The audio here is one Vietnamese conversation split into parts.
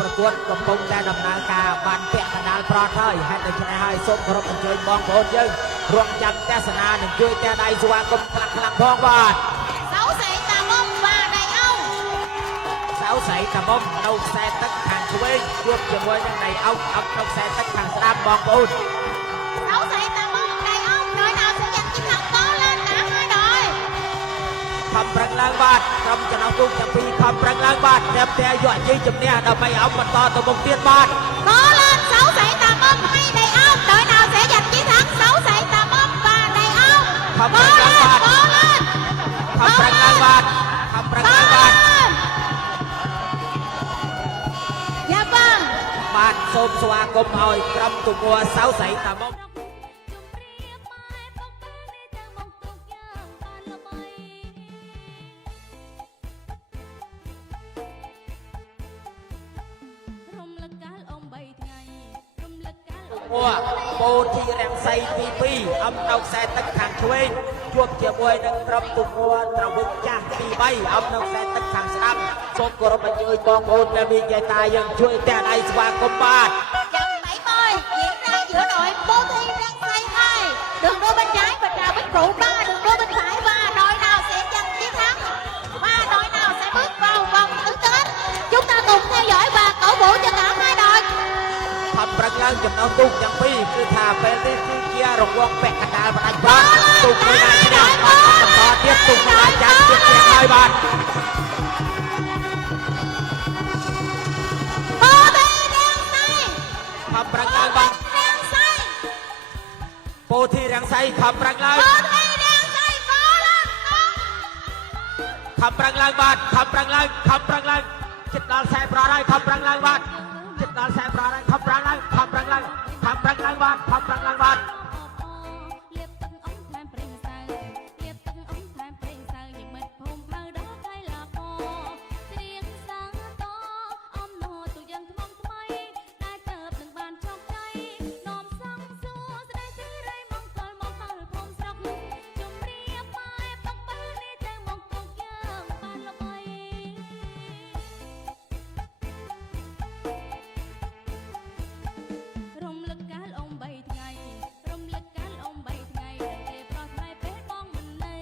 ประกวดកំពុងតែដំណើរការបានពាក់កណ្ដាលប្រត់ហើយហេតុដូច្នេះហើយសូមគោរពអញ្ជើញបងប្អូនយើងរងចាំទស្សនានិងជួយតែដៃស្វាគមន៍ខ្លាំងផងបាទsáu sảy tà mông và đầy âu សៅសៃតាមុំនៅខ្សែទឹកខាងឆ្វេងជួបជាមួយនឹងដៃអុកអុកនៅខ្សែទឹកខាងស្ដាំបងប្អូន sáu sảy tà mông đầy âu đội nào sẽ giành chiến thắng to lên cả hai đội ខំប្រឹងឡើងបាទក្រុមចំណោះទូកទាំងពីរខំប្រឹងឡើងបាទតែផ្ទះយកជ័យជំនះដើម្បីឲ្យបន្តទៅមុខទៀតបាទ to lên sáu sảy tà mông hay đầy âu đội nào sẽ giành chiến thắng sáu sảy tà mông và đầy âu ខំប្រឹងឡើងបាទ to lên ខំប្រឹងឡើងបាទខំប្រឹងឡើងបាទ dạ vâng បាទសូមស្វាគមន៍ឲ្យក្រុមទូកសៅសៃតាមុំ ពោធិរាំងសីទី2អំនៅខ្សែទឹកខាងឆ្វេងជួបជាមួយនឹងក្រុមទូកត្រវឹកចាស់ទី3អំនៅខ្សែទឹកខាងស្ដាំសូមគោរពអញ្ជើញបងប្អូនដែលមានចែកតាយើងជួយតែដៃស្វាគមន៍បាទ trận 70 diễn ra giữa đội Bố Thi Răng Say 2 đường đua bên trái và Trà Bích Trụ 3 đường đua bên phải và đội nào sẽ giành chiến thắng và đội nào sẽ bước vào vòng tứ kết chúng ta cùng theo dõi và cổ vũ cho cả hai đội ខំប្រឹងឡើងចំណោះទូកទាំងពីរគឺថាពេលនេះគឺជារង្វាន់ពាក់កណ្ដាលបណ្ដាច់បាទទូកមួយណាឈ្នះបាទបន្តទៀតទូកមួយណាចាំទៀតទៀតហើយបាទ Bố Thi Răng Say ខំប្រឹងឡើងបាទ Răng Say ពោធិរាំងសីខំប្រឹងឡើង Bố Thi Răng Say có lên ខំប្រឹងឡើងបាទខំប្រឹងឡើងខំប្រឹងឡើងចិត្តដល់ខ្សែប្រត់ហើយខំប្រឹងឡើងបាទចិត្តដល់ខ្សែប្រត់ហើយខំប្រឹងឡើងខំប្រឹងឡើងខំប្រឹងឡើងបាទខំប្រឹងឡើងបាទ លៀបទឹកអ៊ំថែមប្រេងសៅលៀបទឹកអ៊ំថែមប្រេងសៅយ៉ាងមិត្តភូមិបើដល់កៃឡាករស្រៀងសាំងតអមណូទូយ៉ាងថ្មថ្មីដែលទៅនឹងបានជោគជ័យនាំសំសួរស្ដីសិរីមង្គលមកដល់ភូមិស្រុកជំរាបបាយបបិលនេះតែមកទុកយ៉ាងបានល្បី រំលឹកកាលអម3ថ្ងៃរំលឹកកាលអម3ថ្ងៃដែលគេប្រោះថ្លៃពេលបងមិននៅ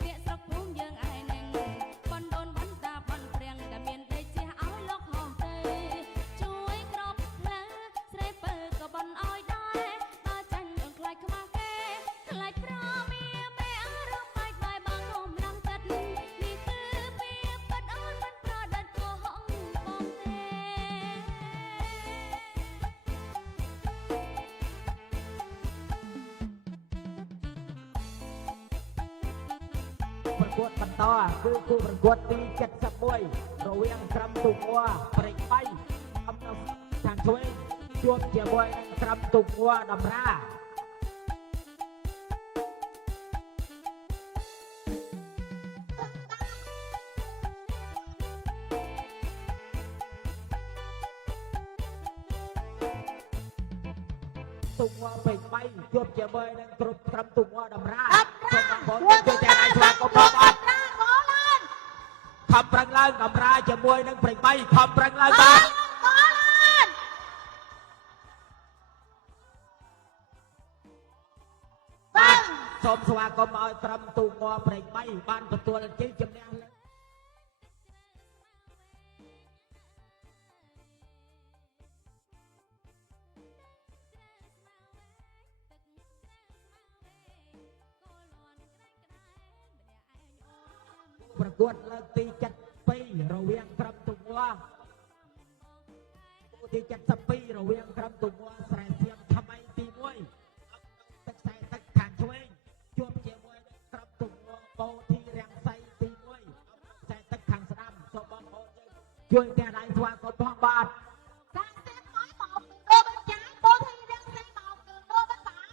ពាក្យស្រុកភូមិយើងឯនឹងបនដូនបនតាបនព្រៀងតែមានដេកជះឲ្យលោកហោមទៅជួយក្របផ្លូវស្រីពើក៏បនឲ្យដែរដល់ចាញ់អូនខ្លាចខ្មាស់គេខ្លាចប្រមីមេអរំបាច់បាយបងហោមឡងចិត្តនេះគឺវាពិតអូនមិនប្រដិតក៏ហងបងទេ ប្រកួតបន្តគឺគូប្រកួតទី71រវាងក្រុមទូកព្រៃបៃអំនៅខាងឆ្វេងជួបជាមួយនឹងក្រុមទូកដំរាទូកព្រៃបៃជួបជាមួយនឹងក្រុមទូកដំរាសូមបងប្អូនជួយតែដៃស្វាគមន៍បងបាទ ខំប្រឹងឡើងដំរាជាមួយនឹងព្រៃបៃខំប្រឹងឡើងបាទបាទសូមស្វាគមន៍ឲ្យក្រុមទូកព្រៃបៃបានទទួលជ័យជំនះលើ ប្រកួតលើកទី72រវាងក្រុមទូកទី72រវាងក្រុមទូកស្រែសៀមថ្មីទី1ទឹកខ្សែទឹកខាងឆ្វេងជួបជាមួយនឹងក្រុមទូកពោធិរាំងសីទី1ខ្សែទឹកខាងស្ដាំសូមបងប្អូនជួយតែដៃស្វាគមន៍ផងបាទ Răng Say nói một đường đua bên trái Bố Thi Răng Say một đường đua bên phải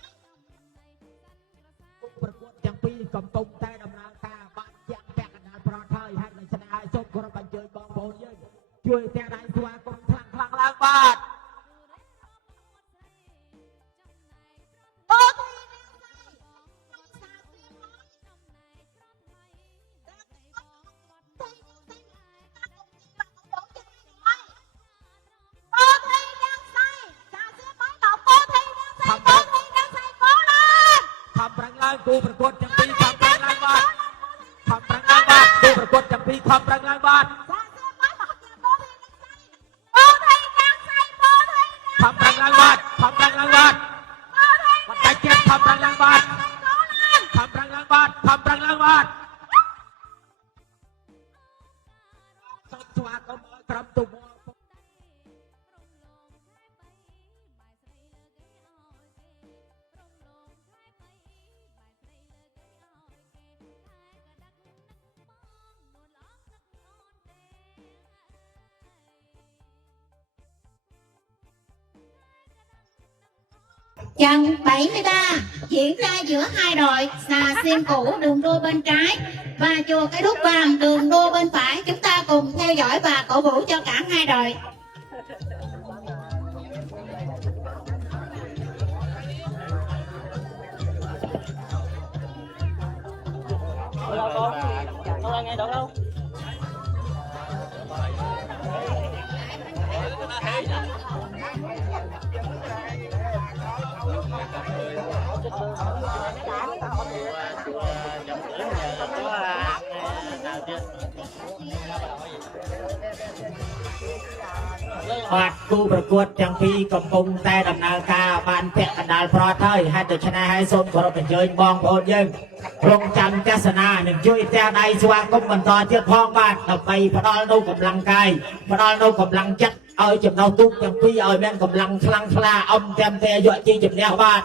ប្រកួតទាំងពីរកំពុងតែដំណើរការបានជាក់ពាក់កណ្ដាលប្រត់ហើយហើយដូច្នេះហើយសូមគោរពអញ្ជើញបងប្អូនយើងជួយតែដៃស្វាគមន៍ខ្លាំងឡើងបាទ Bố Thi Răng Say Răng Say tiếng nói Răng Say Thi Răng Say ta cùng đi vào cổ vũ cho hai đội គូប្រកួតទាំងពីរខំប្រឹងឡើងបាត់ខំប្រឹងឡើងបាត់គូប្រកួតទាំងពីរខំប្រឹងឡើងបាត់ខំប្រឹងឡើងបាត់ខំប្រឹងឡើងបាត់បាត់តែចិត្តខំប្រឹងឡើងបាត់ខំប្រឹងឡើងបាត់ខំប្រឹងឡើងបាត់សូមស្វាគមន៍ឲ្យក្រុមទូមួTrận 73 diễn ra giữa hai đội là xiêm cũ đường đua bên trái và chùa Cái Đúc Vàng đường đua bên phải. Chúng ta cùng theo dõi và cổ vũ cho cả hai đội. Bạt khuประกวดទាំងពីរកំពុងតែដំណើរការបានពាក់កណ្ដាលប្រត់ហើយហេតុដូច្នេះហើយសូមគោរពអញ្ជើញបងប្អូនយើងរងចាំទស្សនានិងជួយទះដៃស្វាគមន៍បន្តទៀតផងបាទដើម្បីផ្ដល់នូវកម្លាំងកាយផ្ដល់នូវកម្លាំងចិត្តឲ្យចំណុះទូកទាំងពីរឲ្យមានកម្លាំងខ្លាំងក្លាអំតាមតែយកជ័យជំនះបាទ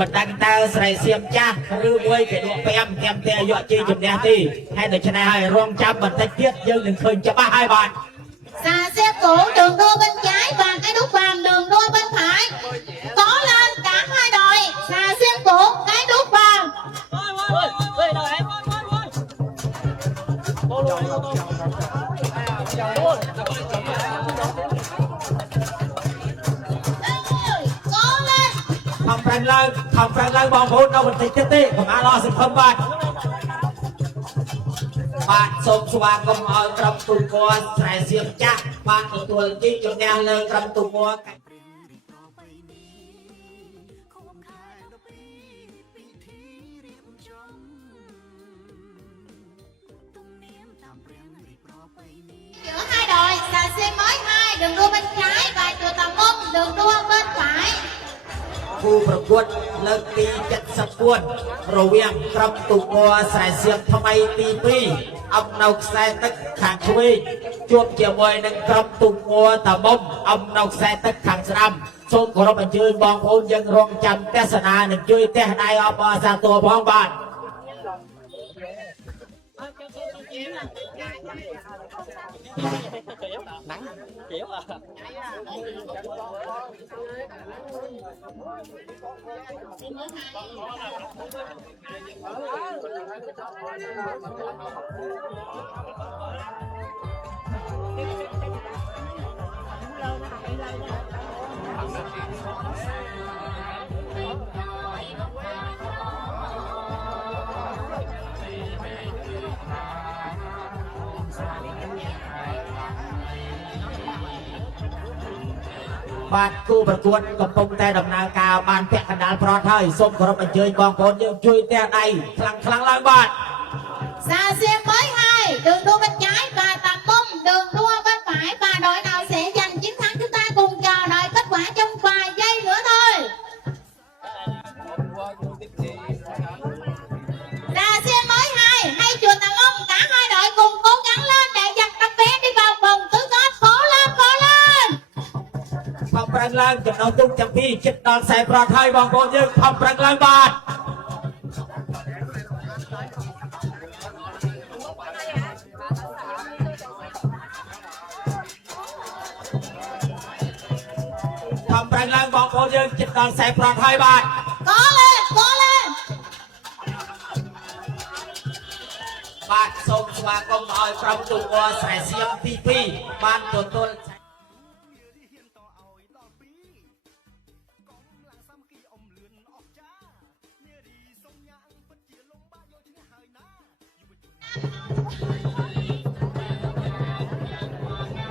មិនដឹងតើស្រីសៀមចាស់ឬមួយគេលក់5តាមតែយកជ័យជំនះទេហើយដូច្នេះហើយរងចាំបន្តិចទៀតយើងនឹងឃើញច្បាស់ហើយបាទ Xà xiêm cũ đường đua bên trái và Cái Đúc Vàng đường đua bên phải. Có lên cả hai đội. Xà xiêm cũ Cái Đúc Vàng. Có lên. Không phải lên bóng vốn đâu mình thích tiếp đi không ai lo sự không bạn បាទសូមស្វាគមន៍ឲ្យក្រុមទូក័រស្រែសៀមចាស់បានទទួលជ័យជំនះលើក្រុមទូក័រgiữa hai đội là xe mới 2 đường đua bên trái và chùa Tà Mông đường đua bên phải. គូប្រកួតលើកទី74រវាងក្រុមទូក័រស្រែសៀមថ្មីទី2អំនៅខ្សែទឹកខាងឆ្វេងជួបជាមួយនឹងក្រុមទូក័រតាមុំអំនៅខ្សែទឹកខាងស្ដាំសូមគោរពអញ្ជើញបងប្អូនយើងរងចាំទស្សនានិងជួយទះដៃអបអរសាទរផងបាទ បាទគូប្រកួតកំពុងតែដំណើរការបានពាក់កណ្ដាលប្រត់ហើយសូមគោរពអញ្ជើញបងប្អូនយើងជួយទះដៃខ្លាំងឡើងបាទ Xà xiêm mới 2 đường đua bên trái và Tà Mông đường đua bên phải và đội nào sẽ giành chiến thắng chúng ta cùng chờ đợi kết quả trong vài giây nữa thôi. Xà xiêm mới 2 hay chùa Tà Mông cả hai đội cùng cố gắng lên để giành tấm vé đi vào vòng tứ kết. Cố lên cố lên. ខំប្រឹងឡើងចំណុះទូកទាំងពីរចិត្តដល់ខ្សែប្រត់ហើយបងប្អូនយើងខំប្រឹងឡើងបាទខំប្រឹងឡើងបងប្អូនយើងចិត្តដល់ខ្សែប្រត់ហើយបាទ Cố lên cố lên. បាទសូមស្វាគមន៍ឲ្យក្រុមទូក័រស្រែសៀមទី2បានទទួល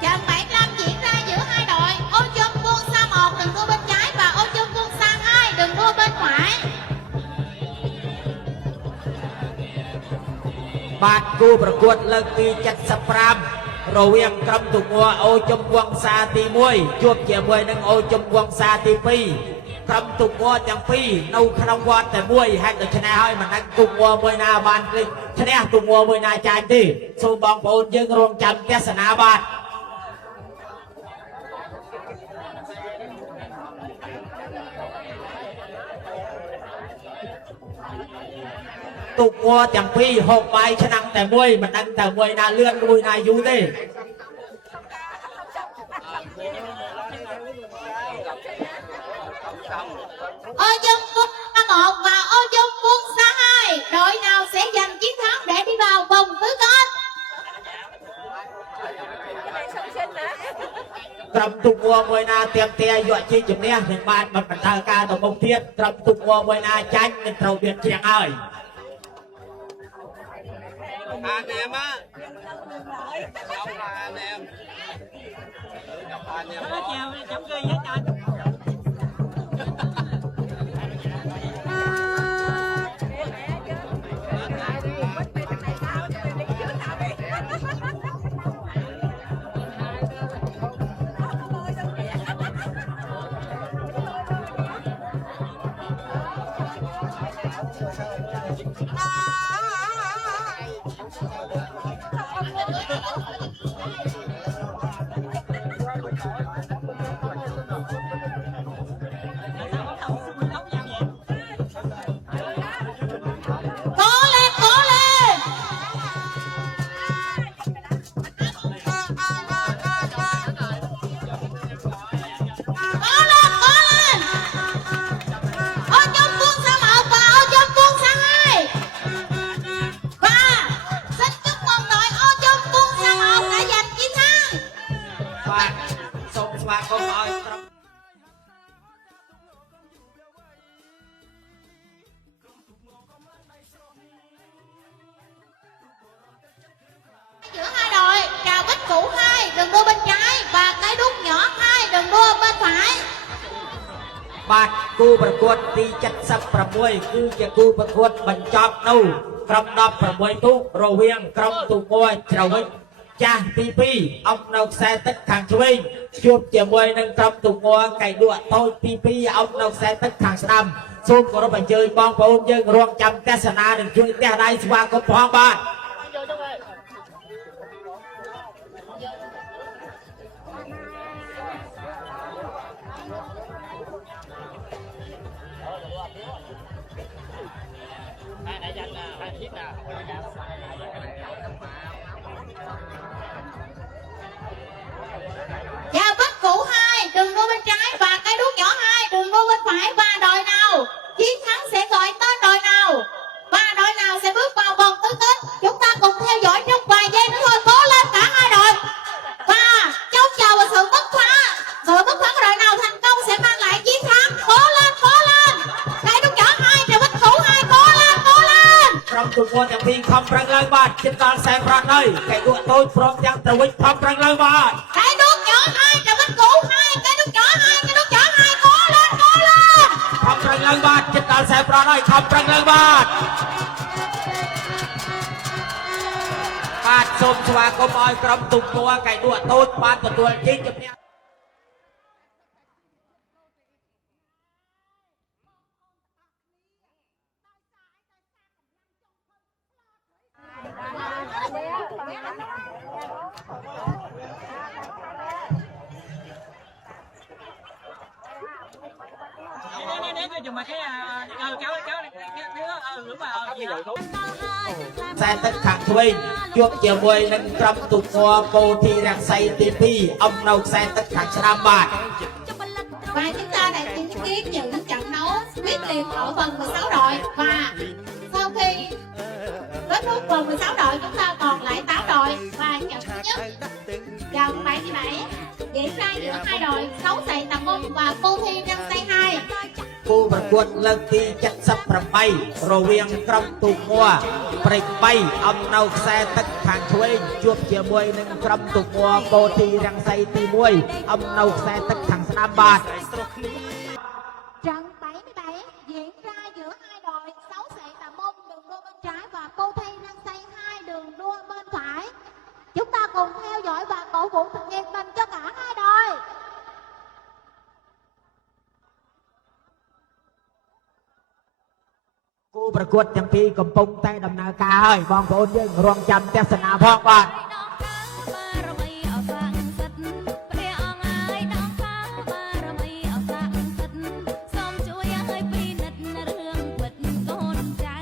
Trận 73 បាទគូប្រកួតលើកទី75រវាងក្រុមទូងួអូជុំវង្សាទី1ជួបជាមួយនឹងអូជុំវង្សាទី2ក្រុមទូងួទាំងពីរនៅក្នុងវត្តតែមួយហេតុដូច្នេះហើយមិនដឹងទូងួមួយណាបានភ្លេចឈ្នះទូងួមួយណាចាញ់ទេសូមបងប្អូនយើងរងចាំទស្សនាបាទទូកួទាំងពីរហូបបាយឆ្នាំតែមួយមិនដឹងតែមួយណាលឿនមួយណាយូរទេÔ Dung Quân một và Ô Dung Quân xa hai đội nào sẽ giành chiến thắng để đi vào vòng tứ kết ក្រុមទូកួមួយណាទៀមទាយកជាជំនះនឹងបានបន្តការទៅមុខទៀតក្រុមទូកួមួយណាចាញ់នឹងត្រូវមានជ្រៀងហើយ anh em á xong là anh em anh em chào chấm ghi với anh giữa hai đội chào bích cũ 2 đường đua bên trái và cái đúc nhỏ 2 đường đua bên phải បាទគូប្រកួតទី76គឺជាគូប្រកួតបញ្ចប់នៅក្រុម16ទូករវាងក្រុមទូកួច្រវិចចាស់ទី2អង្គនៅខ្សែទឹកខាងឆ្វេងជួបជាមួយនឹងក្រុមទូកួកៃដួតូចទី2អង្គនៅខ្សែទឹកខាងស្ដាំសូមគោរពអញ្ជើញបងប្អូនយើងរងចាំទស្សនានិងជួយទះដៃស្វាគមន៍ផងបាទ chào bích cũ 2 đường đua bên trái và cái đúc nhỏ 2 đường đua bên phải và đội nào chiến thắng sẽ gọi tên đội nào và đội nào sẽ bước vào vòng tứ kết chúng ta cùng theo dõi trong vài giây nữa thôi cố lên cả hai đội và trông chờ vào sự bứt phá của đội nào thành công sẽ mang lại chiến thắng cố lên cái đúc nhỏ 2 chào bích cũ 2 cố lên ក្រុមទូកួទាំងពីរខំប្រឹងឡើងបាទជិតដល់ខ្សែប្រត់ហើយកៃដួតូចព្រមទាំងត្រវិចខំប្រឹងឡើងបាទ cái đúc nhỏ 2 chào bích cũ 2 cái đúc nhỏ 2 cái đúc nhỏ 2 cố lên ខំប្រឹងឡើងបាទជិតដល់ខ្សែប្រត់ហើយខំប្រឹងឡើងបាទបាទសូមស្វាគមន៍ឲ្យក្រុមទូកួកៃដួតូចបានទទួលជ័យជំនះ xeទឹកខាងឆ្វេងជួបជាមួយនឹងក្រុមទូកួពោធិរក្សីទី2អំនៅខ្សែទឹកខាងស្ដាំបាទ và chúng ta đã chứng kiến những trận đấu quyết liệt ở vòng 16 đội và sau khi kết thúc vòng 16 đội chúng ta còn lại 8 đội và trận thứ nhất vòng 77 diễn ra giữa hai đội Sấu Sậy Tà Mông và Cô Thi Răng Xây 2 គូប្រកួតលើកទី78រវាងក្រុមទូកួព្រែក3អំនៅខ្សែទឹកខាងឆ្វេងជួបជាមួយនឹងក្រុមទូកួពោធិរក្សីទី1អំនៅខ្សែទឹកខាងស្ដាំបាទ trận 77 diễn ra giữa hai đội Sấu Sậy Tà Mông đường đua bên trái và Cô Thi Răng Xây 2 đường ประกวดจังปีកំពុងតែដំណើរការហើយបងប្អូនយើងរងចាំទស្សនាផងបាទ រមីអសាងសិតព្រះអង្គហើយដងខាបារមីអសាងសិតសូមជួយឲ្យពិនិត្យរឿងពិតកូនចៅ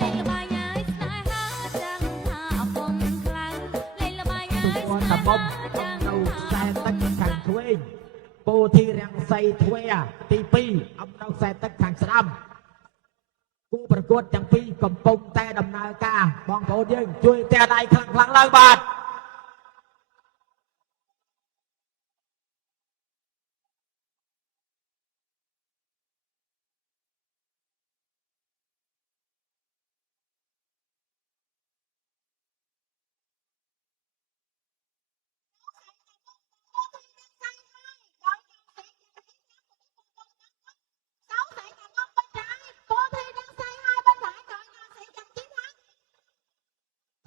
លេងល្បែងហើយស្នេហាចាំថាអពុំខ្លាំងលេងល្បែងហើយស្នេហា តំបន់នៅខ្សែទឹកខាងឆ្វេងពោធិរាំងសីទ្វេទី2អំនៅខ្សែទឹកខាងស្ដាំគូប្រកួតទាំងពីរកំពុងតែដំណើរការបងប្អូនយើងជួយតែដៃខ្លាំងៗឡើងបាទ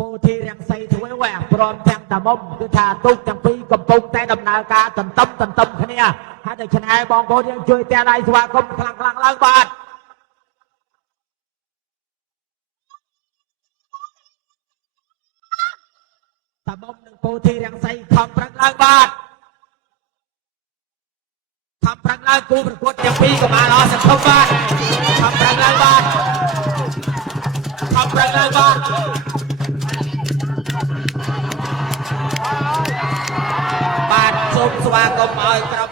ពោធិរាំងសីទ្វេព្រមទាំងតាមុំគឺថាទូកទាំងពីរកំពុងតែដំណើរការទន្ទឹមគ្នាហើយដូច្នេះបងប្អូនយើងជួយតែដៃស្វាគមន៍ខ្លាំងៗឡើងបាទតាមុំនិងពោធិរាំងសីខំប្រឹងឡើងបាទខំប្រឹងឡើងគូប្រកួតទាំងពីរកុមារល្អសង្ឃឹមបាទខំប្រឹងឡើងបាទខំប្រឹងឡើងបាទបាទសូមស្វាគមន៍ឲ្យក្រុម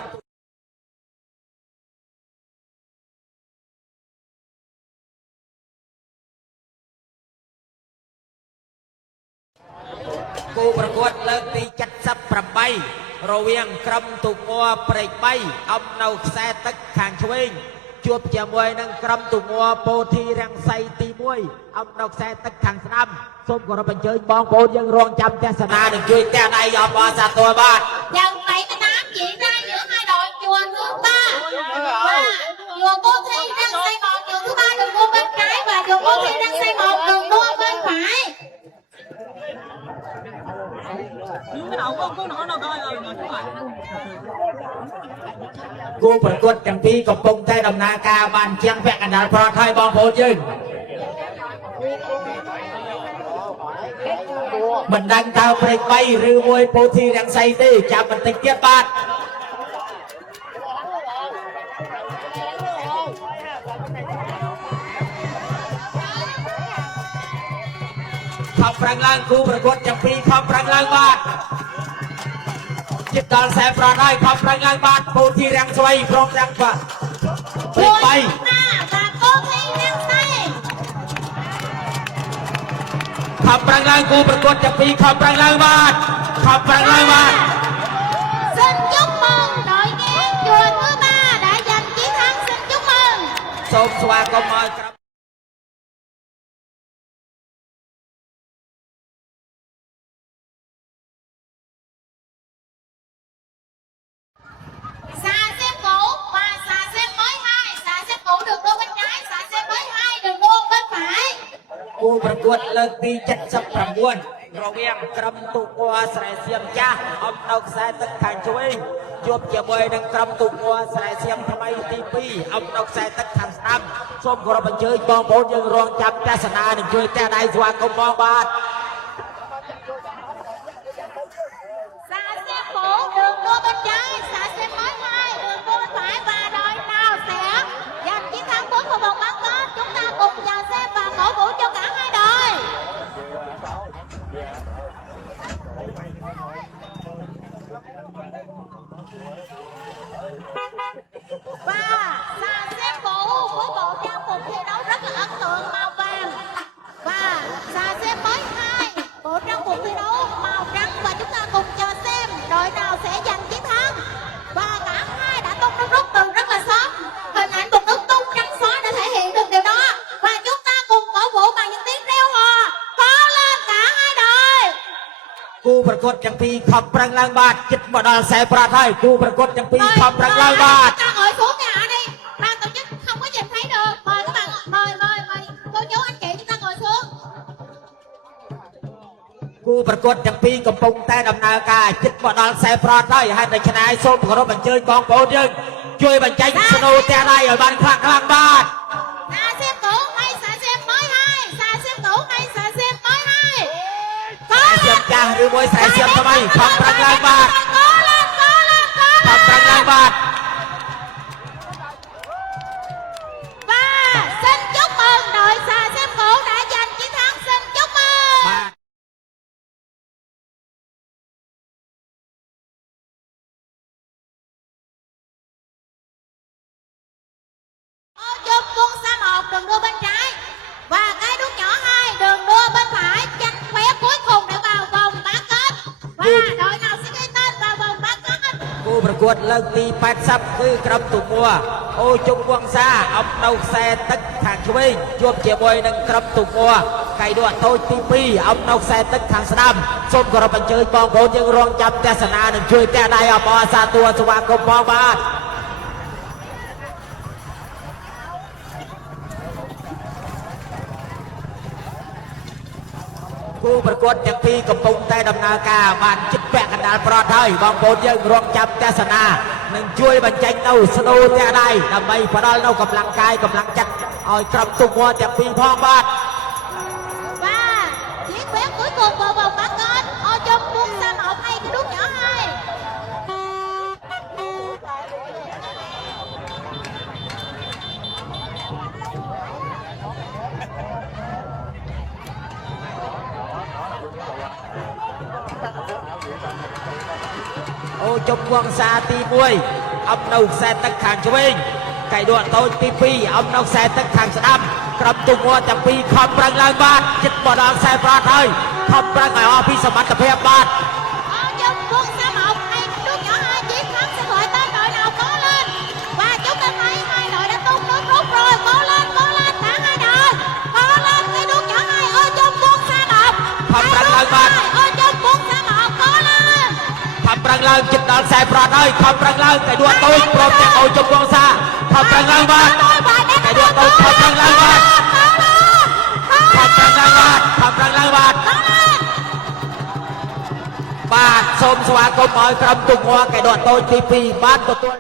គូប្រកួតលើកទី78រវាងក្រុមទូកង័រព្រែក3អំនៅខ្សែទឹកខាងឆ្វេងជួបជាមួយនឹងក្រុមទូកង័រពោធិរាំងសីទី1អំនៅខ្សែទឹកខាងស្ដាំសូមគោរពអញ្ជើញបងប្អូនយើងរងចាំទស្សនានិងជួយតែដៃអបអរសាទរបាទ Dần vậy cái đám diễn ra giữa hai đội chùa thứ ba và chùa Cô Thi đang xây một chùa thứ ba đường đua bên trái và chùa Cô Thi đang xây một đường đua bên phải. គូប្រកួតទាំងពីរកំពុងតែដំណើរការបានជាងពាក់កណ្ដាលប្រថុយបងប្អូនយើងមិនដឹងតើព្រែក3ឬមួយពោធិរាំងសីទេចាំបន្តិចទៀតបាទខំប្រឹងឡើងគូប្រកួតទាំងពីរខំប្រឹងឡើងបាទជិតដល់ខ្សែប្រថុយខំប្រឹងឡើងបាទពោធិរាំងសីព្រមទាំងបាទព្រែក3 và Cô Thi đang xây. ខំប្រឹងឡើងគូប្រកួតទាំងពីរខំប្រឹងឡើងបាទខំប្រឹងឡើងបាទ Xin chúc mừng đội ngang chùa thứ ba đã giành chiến thắng. Xin chúc mừng. សូមស្វាគមន៍ឲ្យក្រុម Xà xe cũ và xà xe mới 2. Xà xe cũ đường đua bên trái, xà xe mới 2 đường đua bên phải. គូប្រកួតលើកទី79រវាងក្រុមទូកង័រស្រែសៀមចាស់អំនៅខ្សែទឹកខាងឆ្វេងជួបជាមួយនឹងក្រុមទូកង័រស្រែសៀមថ្មីទី2អំនៅខ្សែទឹកខាងស្ដាំសូមគោរពអញ្ជើញបងប្អូនយើងរងចាំទស្សនានិងជួយតែដៃស្វាគមន៍ផងបាទ Xà xe cũ đường đua bên trái, xà xe mới 2 đường đua bên phải và đội nào sẽ giành chiến thắng cuối cùng vòng bán kết. Chúng ta cùng chờ xem và cổ vũ cho cả hai đội. Và xà xe cũ với bộ trang phục thi đấu rất là ấn tượng màu vàng và xà xe mới 2 bộ trang phục thi đấu màu trắng và chúng ta cùng chờ xem đội nào sẽ giành chiến thắng. Và cả hai đã tung nước rút từ rất là sớm. Hình ảnh một nước tung trắng xóa đã thể hiện được điều đó. Và chúng ta cùng cổ vũ bằng những tiếng reo hò to lên cả hai đội. គូប្រកួតទាំងពីរខំប្រឹងឡើងបាទជិតមកដល់ខ្សែប្រថុយគូប្រកួតទាំងពីរខំប្រឹងឡើងបាទ Các bạn ngồi xuống nhà đi. Ban tổ chức không có nhìn thấy được. Mời các bạn, mời cô chú anh chị chúng ta ngồi xuống. គូប្រកួតទាំងពីរកំពុងតែដំណើរការជិតមកដល់ខ្សែប្រថុយហើយដូច្នេះសូមគោរពអញ្ជើញបងប្អូនយើងជួយបញ្ចេញស្នូតែដៃឲ្យបានខ្លាំងៗបាទ xiêm ngủ hay xài xiêm mới hay. Xài xiêm cha rư môi xài xiêm tao mày không răng lang bạt. Không răng lang bạt. Và xin chúc mừng đội xà xiêm ngủ đã giành chiến thắng. Xin chúc mừng. Ô chùm quân xa 1 đường đua bên trái và cái đuốc nhỏ 2 đường đua bên phải, tranh khóe cuối cùng để vào vòng bán kết. Và đội nào sẽ ghi tên vào vòng bán kết? គូប្រកួតលើកទី80គឺក្រុមទូមួអូជុំវង្សាអំនៅខ្សែទឹកខាងឆ្វេងជួបជាមួយនឹងក្រុមទូមួកៃដួតូចទី2អំនៅខ្សែទឹកខាងស្ដាំសូមគោរពអញ្ជើញបងប្អូនយើងរងចាំទស្សនានិងជួយទះដៃអបអរសាទរស្វាគមន៍ផងបាទគូប្រកួតទាំងពីរកំពុងតែដំណើរការបានជិតពាក់កណ្ដាលប្រត់ហើយបងប្អូនយើងរងចាំទស្សនានិងជួយបញ្ចេញនៅស្នូលទះដៃដើម្បីផ្ដល់នៅកម្លាំងកាយកម្លាំងចិត្តឲ្យក្រុមទូមួទាំងពីរផងបាទ Và chiến thắng cuối cùng vào vòng bán kết. Ô chùm quân xa 1 hay cái đuốc nhỏ 2. Ô chុំវង្សាទី1អំនៅខ្សែទឹកខាងឆ្វេងកៃដួតូចទី2អំនៅខ្សែទឹកខាងស្ដាំក្រុមទូមួទាំងពីរខំប្រឹងឡើងបាទជិតមកដល់ខ្សែប្រត់ហើយខំប្រឹងឲ្យអស់ពីសមត្ថភាពបាទ Ô chùm quân xa 1 hay cái đuốc nhỏ 2 chiến thắng sẽ gọi tên đội nào cố lên. Và chúng ta thấy hai đội đã tung nước rút rồi. Cố lên thắng hai đội. Cố lên cái đuốc nhỏ 2. Ô chùm quân xa 1 Không răng lên bạn. Ô chùm quân xa 1 cố lên. ខំប្រឹងឡើងជិតដល់ខ្សែប្រត់ហើយខំប្រឹងឡើងកៃដួតូចព្រមទាំងអូជុំវង្សាខំប្រឹងឡើងបាទកៃដួតូចខំប្រឹងឡើងបាទខំប្រឹងឡើងបាទខំប្រឹងឡើងបាទបាទសូមស្វាគមន៍ឲ្យក្រុមទូមួកៃដួតូចទី2បានទទួល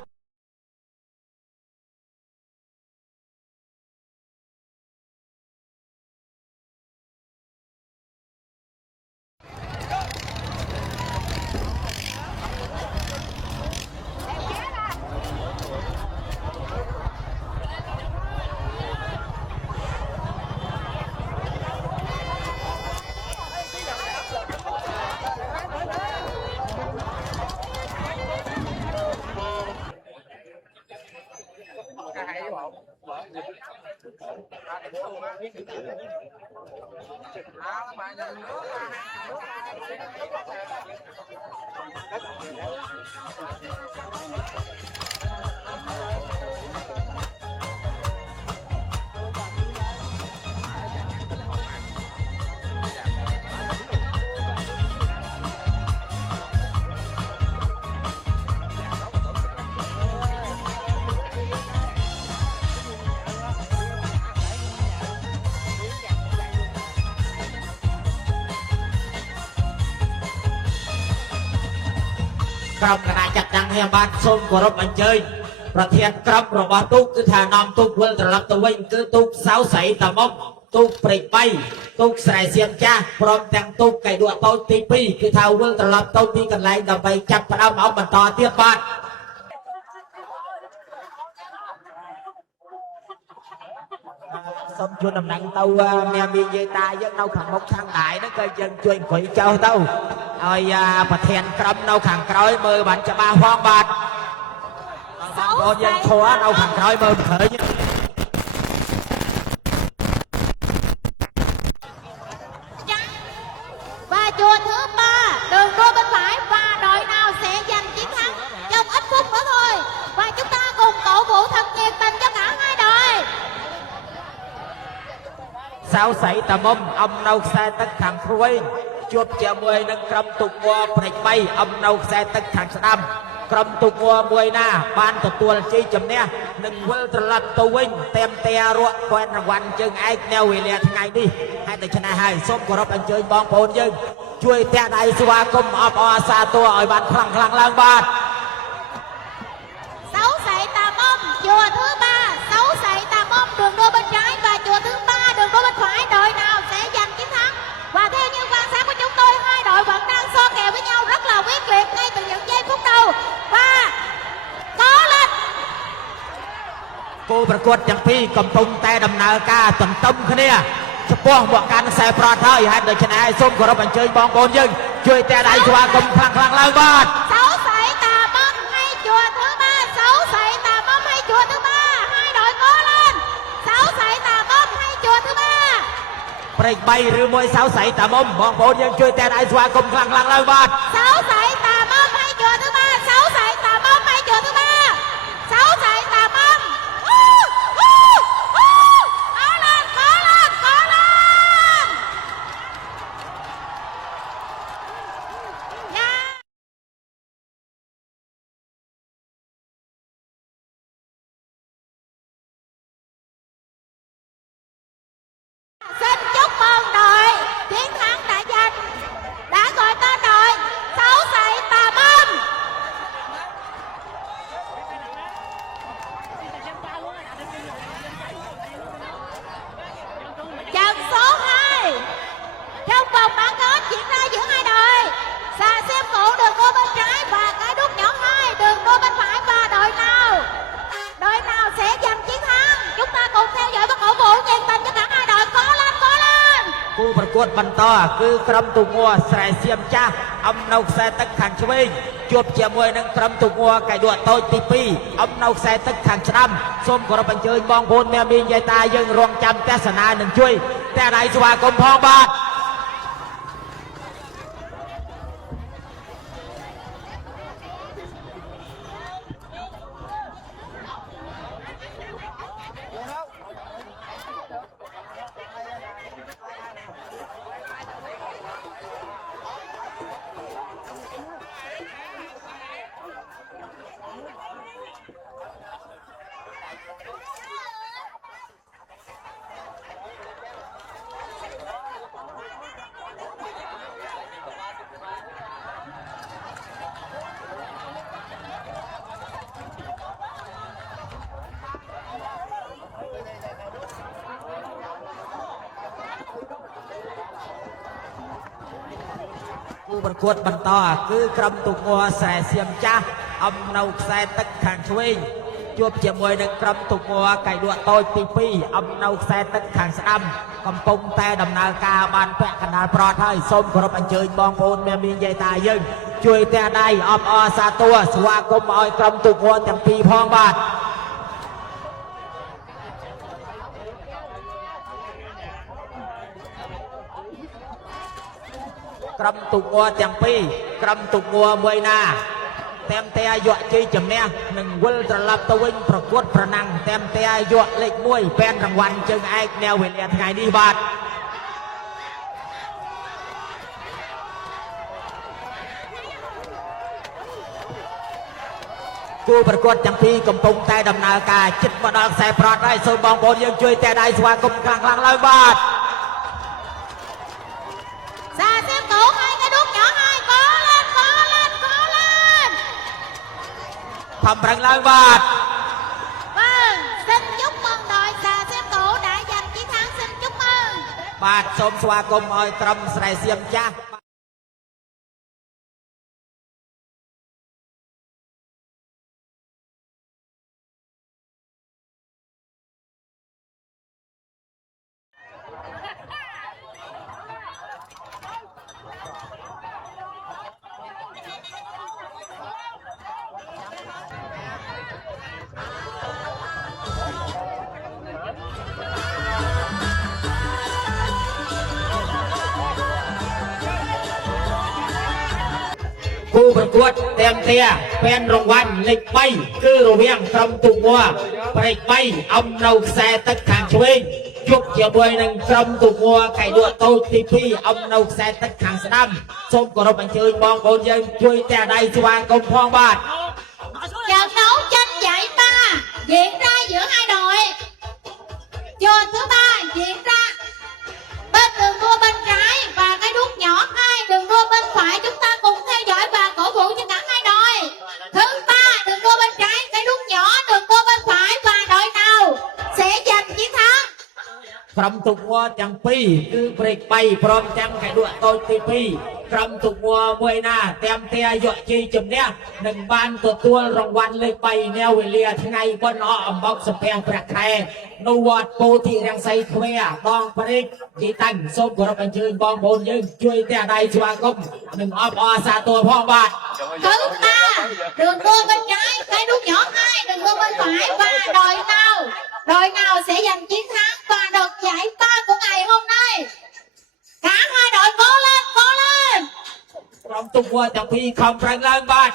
ក្រុមគណៈចាត់តាំងនេះបានសូមគោរពអញ្ជើញប្រធានក្រុមរបស់ទូកគឺថានាំទូកវិលត្រឡប់ទៅវិញគឺទូកសៅស្រីតាមុំទូកព្រៃបីទូកស្រែសៀមចាស់ព្រមទាំងទូកកៃដួតូចទី2គឺថាវិលត្រឡប់ទៅទីកន្លែងដើម្បីចាប់ផ្ដើមមកបន្តទៀតបាទសូមជូនដំណឹងទៅមានយាយតាយើងនៅខាងមុខខាងដៃហ្នឹងក៏យើងជួយអង្គុយចុះទៅឲ្យប្រធានក្រុមនៅខាងក្រោយមើលបានច្បាស់ផងបាទបងប្អូនយើងឈរនៅខាងក្រោយមើលមិនឃើញ Và chùa thứ 3 đường đua bên phải và đội nào sẽ giành chiến thắng trong ít phút nữa thôi. Và chúng ta cùng cổ vũ thật nhiệt tình cho cả hai đội. សៅស្រីតាមុំអំនៅខ្សែទឹកខាងព្រួយជួបជាមួយនឹងក្រុមទូកវ៉ព្រៃបីអំនៅខ្សែទឹកខាងស្ដាំក្រុមទូកវ៉មួយណាបានទទួលជ័យជំនះនឹងវិលត្រឡប់ទៅវិញเต็มតែរកពានរង្វាន់ជើងឯកនៅវេលាថ្ងៃនេះហើយដូច្នេះហើយសូមគោរពអញ្ជើញបងប្អូនយើងជួយទះដៃស្វាគមន៍អបអរសាទរឲ្យបានខ្លាំងឡើងបាទ Sáu sậy Tà Mông chùa thứ 3 Sáu sậy Tà Mông đường đua bên trái và chùa thứ 3 đường đua bên phải đội nào sẽ ប្រកួតទាំងពីរកំពុងតែដំណើរការទន្ទឹមគ្នាចំពោះមកកាន់ខ្សែប្រត់ហើយហេតុដូច្នេះសូមគោរពអញ្ជើញបងប្អូនយើងជួយតែដៃស្វាគមន៍ខ្លាំងឡើងបាទ Sáu sảy tà bông hay chùa thứ ba. Sáu sảy tà bông hay chùa thứ ba. Hai đội cố lên. Sáu sảy tà bông hay chùa thứ ba. ព្រេក3ឬមួយសៅសៃតាមុំបងប្អូនយើងជួយតែដៃស្វាគមន៍ខ្លាំងឡើងបាទ Sáu sảy tà bông hay chùa thứ ba. Sáu sảy tà bông hay chùa thứ ba. Sáu sảy tà bông. Cố lên, cố lên, cố lên. Dạ. Xin chúc mừng đội chiến thắng đã gọi tên đội Sáu sảy tà bông. Trận số 2 trong vòng bán kết diễn ra giữa hai đội xà xem cũ đường đua bên trái và cái đút nhỏ 2 đường đua bên phải, và đội nào sẽ giành chiến thắng. Chúng ta cùng theo dõi và cổ vũ nhiệt tình cho cả hai đội. Cố lên, cố lên. គូប្រកួតបន្តគឺក្រុមទូងัวស្រែសៀមចាស់អំនៅខ្សែទឹកខាងឆ្វេងជួបជាមួយនឹងក្រុមទូងัวកៃដួតតូចទី2អំនៅខ្សែទឹកខាងស្ដាំសូមគោរពអញ្ជើញបងប្អូនអ្នកមានយាយតាយើងរងចាំទស្សនានិងជួយតែដៃស្វាគមន៍ផងបាទ គូប្រកួតបន្តគឺក្រុមទូងัวស្រែសៀមចាស់អំនៅខ្សែទឹកខាងឆ្វេងជួបជាមួយនឹងក្រុមទូងัวកៃដួតតូចទី2អំនៅខ្សែទឹកខាងស្ដាំកំពុងតែដំណើរការបានពាក់កណ្ដាលប្រត់ហើយសូមគោរពអញ្ជើញបងប្អូនអ្នកមានយាយតាយើងជួយតែដៃអបអរសាទរស្វាគមន៍ឲ្យក្រុមទូងัวទាំងពីរផងបាទ ក្រុមទូងัวទាំងពីរក្រុមទូងัวមួយណាតែមតែយកជ័យជំនះនឹងវិលត្រឡប់ទៅវិញប្រកួតប្រណាំងតែមតែយកលេខ1ពេនរង្វាន់ជើងឯកនៅវេលាថ្ងៃនេះបាទ គូប្រកួតទាំងពីរកំពុងតែដំណើរការជិតមកដល់ខ្សែប្រត់ហើយសូមបងប្អូនយើងជួយតែដៃស្វាគមន៍ខ្លាំងឡើងបាទ Xà xem cũ hai cái đút nhỏ 2. Cố lên, cố lên, cố lên. ทำប្រឹងឡើងបាទ Vâng, xin chúc mừng đội xà xem cũ đã giành chiến thắng. Xin chúc mừng. បាទសូមស្វាគមន៍ឲ្យក្រុមស្រែសៀមចាស់ គូប្រកួតតែមទាពេនរង្វាន់លេខ3គឺរវាងក្រុមទូងัวព្រែក3អំនៅខ្សែទឹកខាងឆ្វេងជួបជាមួយនឹងក្រុមទូងัวកៃដួតតូចទី2អំនៅខ្សែទឹកខាងស្ដាំសូមគោរពអញ្ជើញបងប្អូនយើងជួយតែដៃស្វាគមន៍ផងបាទ Trận đấu tranh giải ba diễn ra giữa hai đội. Chùa thứ ba diễn ra bên đường đua bên trái và cái đút nhỏ 2 đường đua bên phải. Chúng ta cùng theo dõi và cổ vũ cho cả hai đội. Thứ ba đường đua bên trái, cái đút nhỏ đường đua bên phải, và đội nào sẽ giành chiến thắng. ក្រុមទូងัวទាំងពីរគឺព្រែក3ព្រមទាំងកៃដួតតូចទី2 ក្រុមទូមួមួយណាតែមតែយកជីជំនះនឹងបានទទួលរង្វាន់លេខ3នៅវេលាថ្ងៃបុណ្យអកអំបុកសំពះព្រះខែនៅវត្តពោធិរាំងសីទ្វេដងព្រែកទីតាំងសូមគោរពអញ្ជើញបងប្អូនយើងជួយតែដៃស្វាគមន៍និងអបអរសាទរផងបាទ thứ ba đường đua bên trái cái nút nhỏ hai đường đua bên phải và đội nào sẽ giành chiến thắng và được giải ba của ngày hôm nay cả hai đội cố lên ក្រុមទូមួទាំងពីរខំប្រឹងឡើងបាទ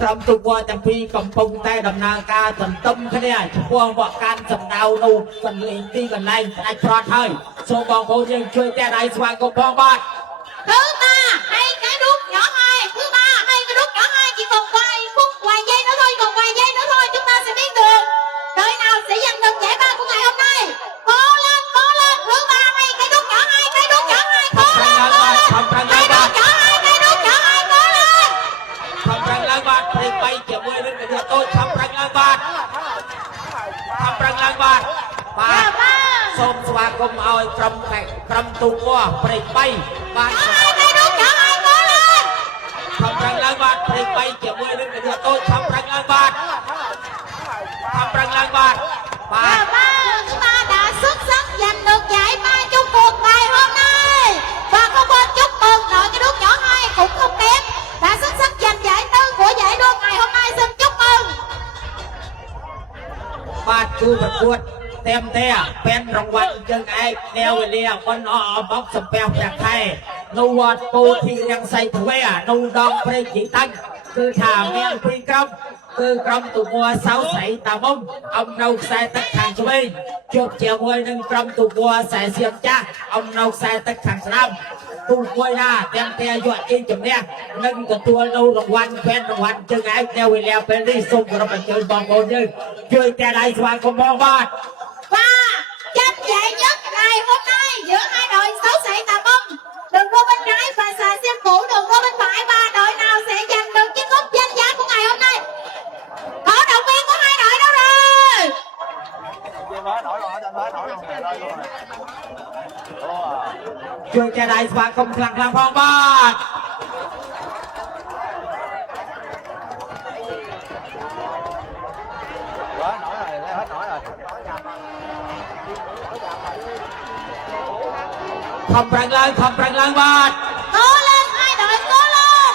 ក្រុមទូមួទាំងពីរកំពុងតែដំណើរការទន្ទឹមគ្នាឆ្ពោះមកកាន់សំដៅនោះកន្លែងទីកន្លែងស្ដេចប្រត់ហើយសូមបងប្អូនយើងជួយតែដៃស្វាគមន៍ផងបាទ thứ ba hay cái nút nhỏ hai thứ ba hay cái nút nhỏ hai chỉ còn vài phút vài giây nữa thôi chúng ta sẽ biết được đội nào sẽ giành được giải ba của ngày hôm nay cố lên thứ ba hay cái nút nhỏ hai cố lên cái nút nhỏ hai cố lên ខំប្រឹងឡើងបាទព្រៃបៃជាមួយនឹងកញ្ញាតូចខំប្រឹងឡើងបាទសូមស្វាគមន៍ឲ្យក្រុមទូមួព្រៃបៃបាទខំប្រឹងឡើងបាទព្រៃបៃជាមួយនឹងកញ្ញាតូចខំប្រឹងឡើងបាទ chúng ta đã xuất sắc giành được giải ba chung cuộc ngày hôm nay và không quên chúc mừng đội cái nút nhỏ hai cũng không kém đã xuất sắc giành giải tư của giải đua ngày hôm nay xin chúc mừng បាទគូប្រកួតតែមតែเป็นរង្វាន់ជើងឯកនៅវេលាបុណ្យអកអំបុកសំពះព្រះខែនៅវត្តពោធិរាំងសីទ្វេនៅដងព្រែកទីតាំងគឺថាមានពីរក្រុមគឺក្រុមទូមួសៅស្រីតាមុំអំនៅខ្សែទឹកខាងឆ្វេងជួបជាមួយនឹងក្រុមទូមួខ្សែសៀមចាស់អំនៅខ្សែទឹកខាងស្ដាំទូមួយណាតែមតែយកជ័យជំនះនិងទទួលនៅរង្វាន់เป็นរង្វាន់ជើងឯកនៅវេលាពេលនេះសូមគោរពអញ្ជើញបងប្អូនយើងជួយតែដៃស្វាគមន៍ផងបាទ và tranh giải nhất ngày hôm nay giữa hai đội xấu xỉ tà bông đường đua bên trái và xà xiêm cũ đường đua bên phải và đội nào sẽ giành được chiếc cúp danh giá của ngày hôm nay cổ động viên của hai đội đâu rồiជួយតែដៃស្វាគមន៍ខ្លាំងៗផងបាទ ខំប្រឹងឡើងបាទ cố lên hai đội cố lên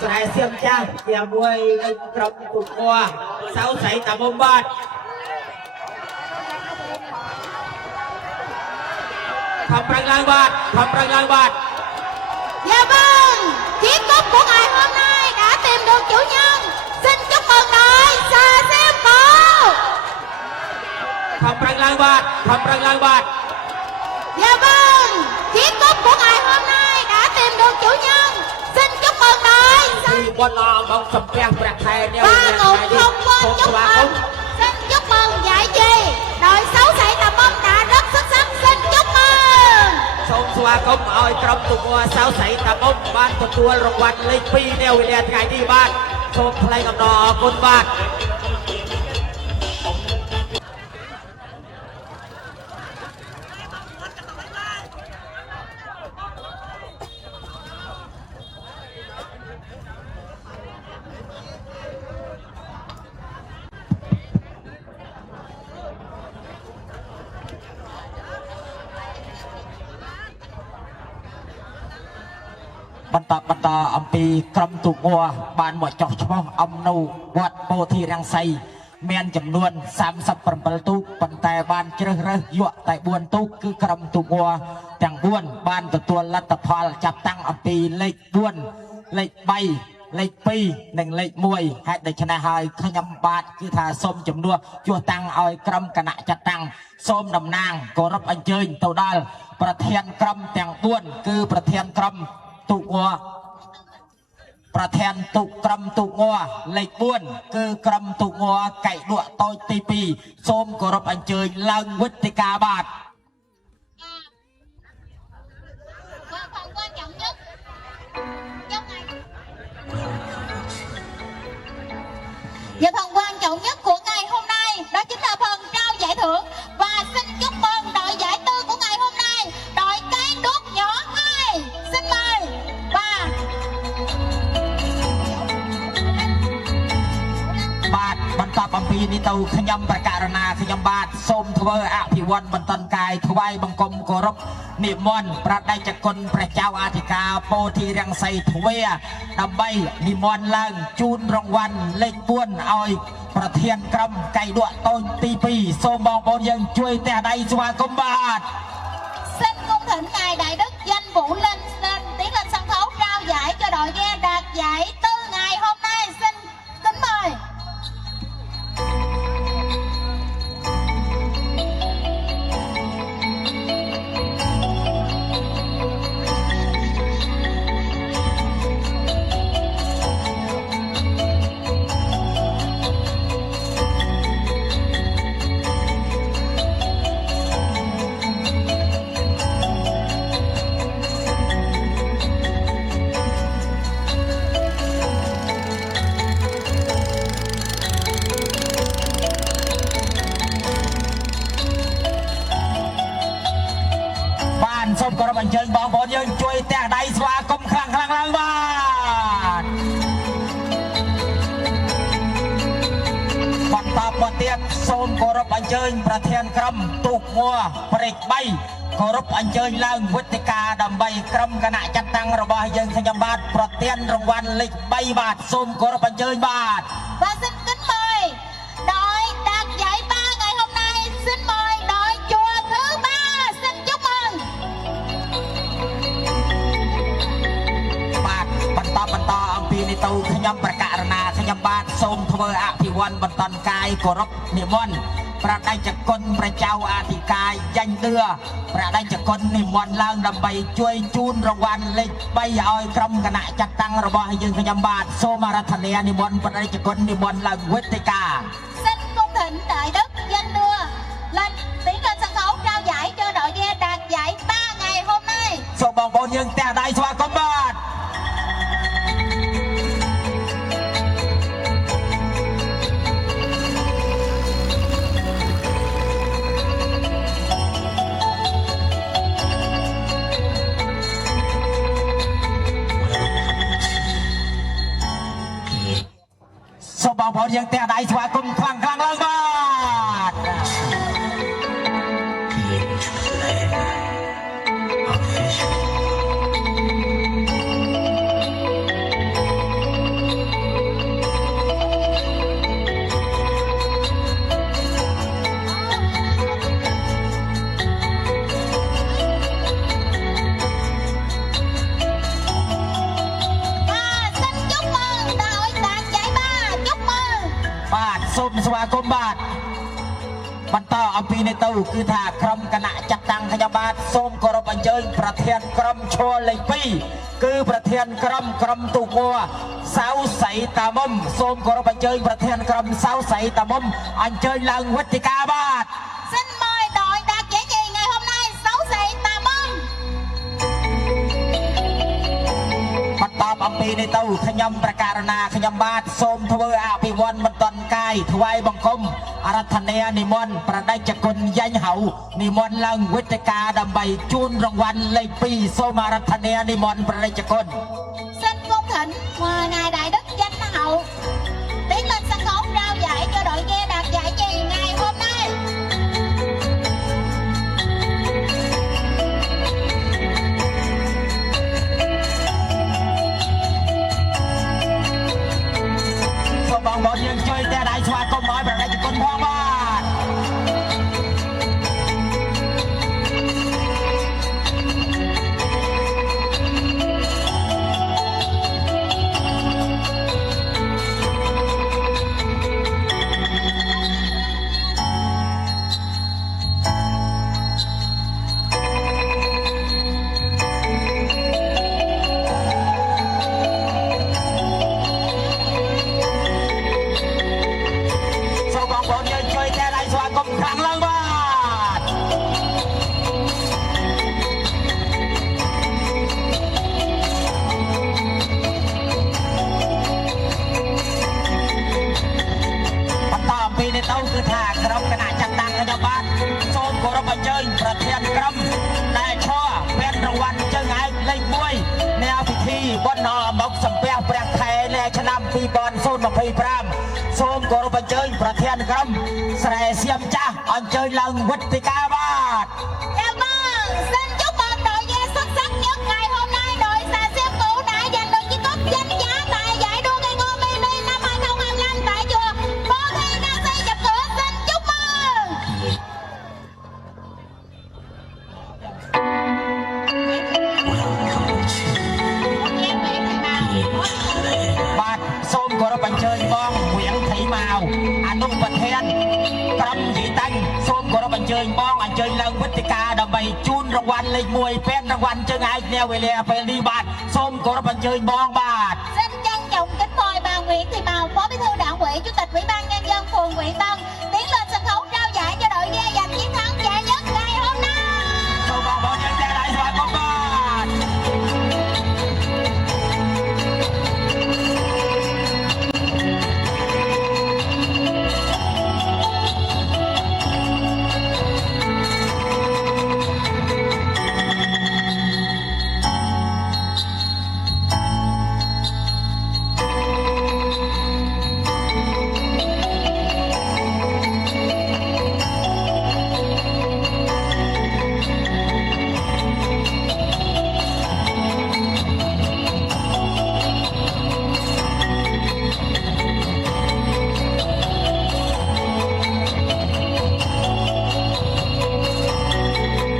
ស្រែសៀមចាស់ជាមួយនឹងក្រុមទូមួសៅស្រីតាមុំបាទ ខំប្រឹងឡើងបាទ dạ vâng chiếc cúp của ngày hôm nay đã tìm được chủ nhân xin chúc mừng đội xà xiêm cũ ខំប្រឹងឡើងបាទ dạ vâng chiếc cúp của ngày hôm nay đã tìm được chủ nhân xin chúc mừng đội ពីបុណ្យអកអំបុកសំពះព្រះខែនៅ và cũng không quên chúc mừng xin chúc mừng giải nhì đội xấu xỉ tà bông đã rất xuất sắc xin chúc mừng សូមស្វាគមន៍ឲ្យក្រុមទូមួសៅស្រីតាមុំបានទទួលរង្វាន់លេខ2នៅវេលាថ្ងៃនេះបាទសូមថ្លែងអំណរអគុណបាទ បន្តអំពីក្រុមទូមួបានមកចោះឈ្មោះអំនៅវត្តពោធិរាំងសីមានចំនួន37ទូកប៉ុន្តែបានជ្រើសរើសយកតែ4ទូកគឺក្រុមទូមួទាំង4បានទទួលលទ្ធផលចាប់តាំងអំពីលេខ4លេខ3លេខ2និងលេខ1ហេតុដូច្នេះហើយខ្ញុំបាទគឺថាសូមជំនួសជួសតាំងឲ្យក្រុមគណៈចាត់តាំងសូមតំណាងគោរពអញ្ជើញទៅដល់ប្រធានក្រុមទាំង4គឺប្រធានក្រុមទូមួប្រធានទូក្រុមទូមួលេខ4គឺក្រុមទូមួកៃដក់តូចទី2សូមគោរពអញ្ជើញឡើងវេទិកាបាទ và phần quan trọng nhất trong ngày và phần quan ពីនេះទៅខ្ញុំប្រកាសណាខ្ញុំបាទសូមធ្វើអភិវឌ្ឍបន្តកាយថ្វាយបង្គំគោរពនិមន្តប្រដេជគុណព្រះចៅអធិការពោធិរាំងសីទ្វាដើម្បីនិមន្តឡើងជូនរង្វាន់លេខ4ឲ្យប្រធានក្រុមកៃលក់តូចទី2សូមបងប្អូនយើងជួយទះដៃស្វាគមន៍បាទ Xin cung thỉnh ngài Đại Đức Danh Vũ Linh tiến lên sân khấu trao giải cho đội ghe đạt giải tư ngày hôm nay. Xin kính mời.សូមគោរពអញ្ជើញបងប្អូនយើងជួយទះដៃស្វាគមន៍ខ្លាំងៗឡើងបាទបន្តមកទៀតសូមគោរពអញ្ជើញប្រធានក្រុមទូកងัวព្រែក3គោរពអញ្ជើញឡើងវេទិកាដើម្បីក្រុមគណៈចាត់តាំងរបស់យើងខ្ញុំបាទប្រទានរង្វាន់លេខ3បាទសូមគោរពអញ្ជើញបាទ Và xin kính mời đội đạt giải 3 ngày hôm nay. Xin mời đội chùa thứ 3. Xin chúc mừng. បាទបន្តអំពីនេះទៅខ្ញុំប្រកាសណាខ្ញុំបាទសូមធ្វើអភិវឌ្ឍបន្តកាយគោរពនិមន្តប្រដេជគុណព្រះចៅអធិការយ៉ាញ់ទឿប្រដេជគុណនិមន្តឡើងដើម្បីជួយជូនរង្វាន់លេខ3ឲ្យក្រុមគណៈចាត់តាំងរបស់យើងខ្ញុំបាទសូមអារាធនានិមន្តប្រដេជគុណនិមន្តឡើងវេទិកា Xin cung thỉnh Đại Đức Danh Đưa lên tiến lên sân khấu trao giải cho đội ghe đạt giải 3 ngày hôm nay. សូមបងប្អូនយើងទះដៃស្វាគមន៍បាទ សូមបងប្អូនយើងទះដៃស្វាគមន៍ខ្លាំងៗឡើងបាទ Và xin chúc mừng đội đạt giải 3. Chúc mừng. បាទសូមស្វាគមន៍បាទបន្តអំពីនេះទៅគឺថាក្រុមគណៈចាត់តាំងខ្ញុំបាទសូមគោរពអញ្ជើញប្រធានក្រុមឈរលេខ2គឺប្រធានក្រុមទូកងัวសៅសៃតាមុំសូមគោរពអញ្ជើញប្រធានក្រុមសៅសៃតាមុំអញ្ជើញឡើងវេទិកាបាទ Xin mời đội đạt giải nhì ngày hôm nay. Sáu sĩ Tà Mông. បន្តអំពីនេះទៅខ្ញុំប្រកាសណាខ្ញុំបាទសូមធ្វើអភិវឌ្ឍបន្តកាយថ្វាយបង្គំអារាធនានិមន្តប្រដេជគុណយ៉ាញ់ហៅនិមន្តឡើងវេទិកាដើម្បីជូនរង្វាន់លេខ2សូមអារាធនានិមន្តប្រដេជគុណ Xin cung thỉnh ngài Đại Đức Danh Hậu tiến lên sân khấu trao giải cho đội ghe đạt giải nhì ngày hôm nay. សូមបងប្អូនយើងជួយទះដៃស្វាគមន៍ឲ្យប្រដេជគុណផងបាទ សូមបងប្អូនយើងជួយទះដៃស្វាគមន៍ខ្លាំងឡើងបាទ បន្តអំពីនេះទៅគឺថាក្រុមគណៈចាត់តាំងខ្ញុំបាទសូមគោរពអញ្ជើញប្រធានក្រុមដែលឈរមានរង្វាន់ជើងឯកលេខ1នៃពិធីបុណ្យអមុកសំពះព្រះខែនៃឆ្នាំ2023 2025សូមគោរពអញ្ជើញប្រធានក្រុមស្រែសៀមចាស់អញ្ជើញឡើងវេទិកាបាទ Dạ vâng, xin chúc mừng đội gia xuất sắc nhất ngày hôm nay đội xà xiêm cũ đã giành được chiếc cúp danh giá tại giải đua cây ngô mini năm 2025 tại chùa Bố Thi Nancy Dập Cửa. Xin chúc mừng. បាទសូមគោរពអញ្ជើញបងវៀងថៃម៉ៅអនុប្រធានក្រុមយីតាំងសូមគោរពអញ្ជើញបងអញ្ជើញឡើងវេទិកាដើម្បីជូនរង្វាន់លេខ1ពេនរង្វាន់ជើងឯកនាវេលាពេលនេះបាទសូមគោរពអញ្ជើញបងបាទ Xin trân trọng kính mời bà Nguyễn Thị Màu, Phó Bí thư Đảng ủy, Chủ tịch Ủy ban Nhân dân phường Vị Tân tiến lên sân khấu trao giải cho đội ghe giành chiến thắng giải nhất ngày hôm nay. សូមបងប្អូនយើងតែlạiស្វាគមន៍បាទ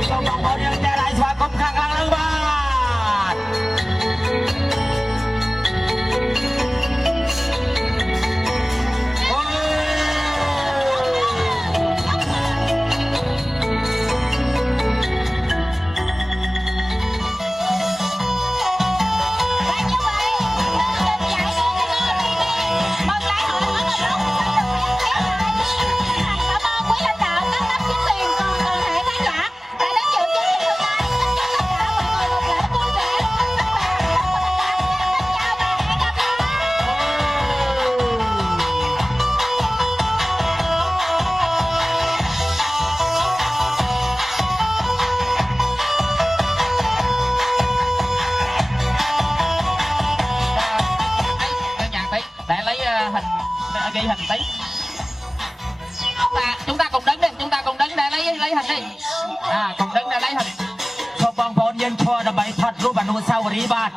សូមបងប្អូនយើងតែlạiស្វាគមន៍ខាងខាងហ្នឹងបាទVà như vậy, chương trình giải đua cây ngô mini mừng lễ hội mở ngọc lục xin được phép khép lại. Cảm ơn quý lãnh đạo các cấp chính quyền cùng toàn thể khán giả đã đến dự chương trình hôm nay. Xin chúc tất cả mọi người một lễ vui vẻ, sức khỏe, xin chào và hẹn gặp lại. យ៉ាងតិចតែlấy hình ghi hình tí chúng ta cùng đứng đi chúng ta cùng đứng để lấy hình đi cùng đứng để lấy hình សូមបងប្អូនយើងឈរដើម្បីថតរូបអនុស្សាវរីយ៍បាទ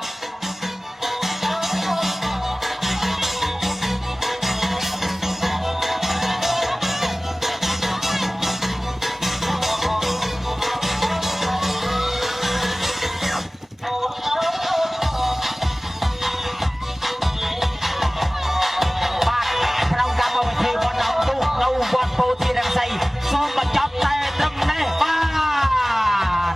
បាទក្នុងកម្មវិធីវត្តអង្គទូនៅវត្តពោធិរង្សីសូមបញ្ចប់តែត្រឹមនេះបាទ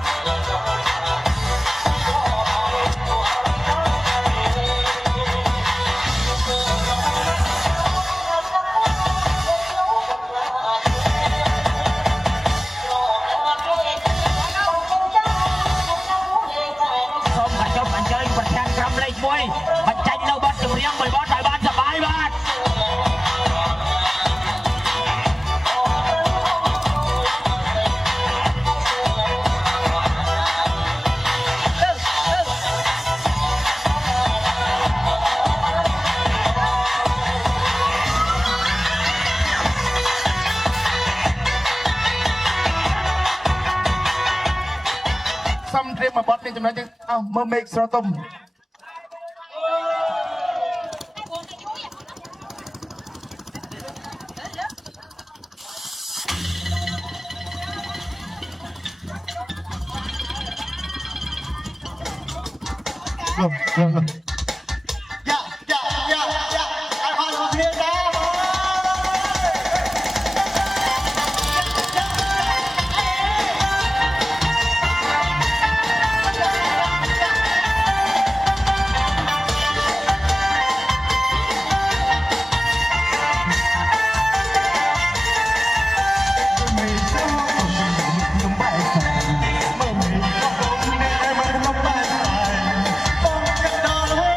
សូមបញ្ចប់អញ្ជើញប្រធានក្រុមលេខ1បញ្ចេញនៅបទចម្រៀងមួយបទឲ្យបានសប្បាយបាទ សំត្រៀមមួយបទនេះចំណុចនេះអោមើលមេឃស្រទុំ Hãy subscribe cho kênh Ghiền Mì Gõ để không bỏ lỡ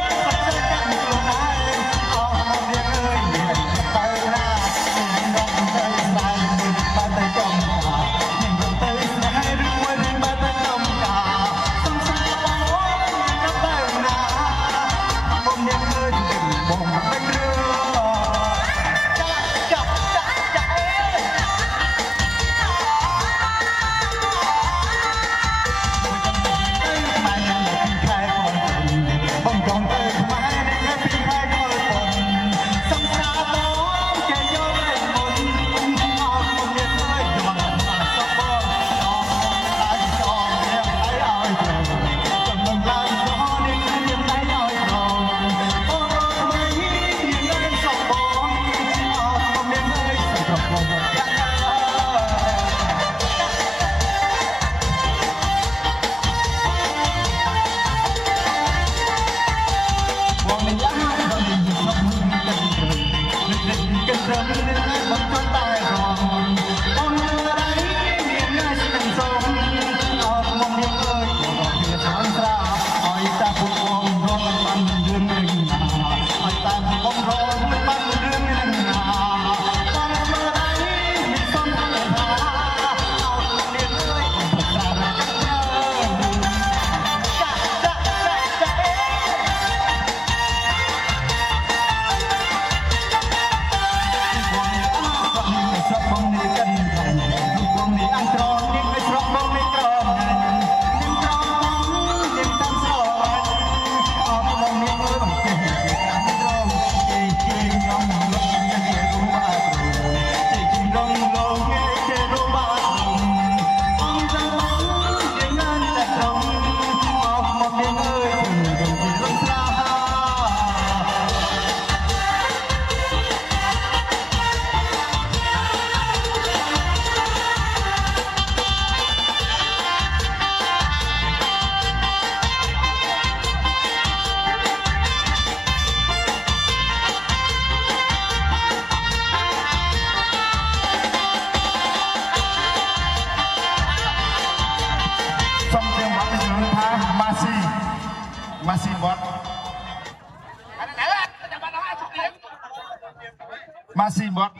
Masih bot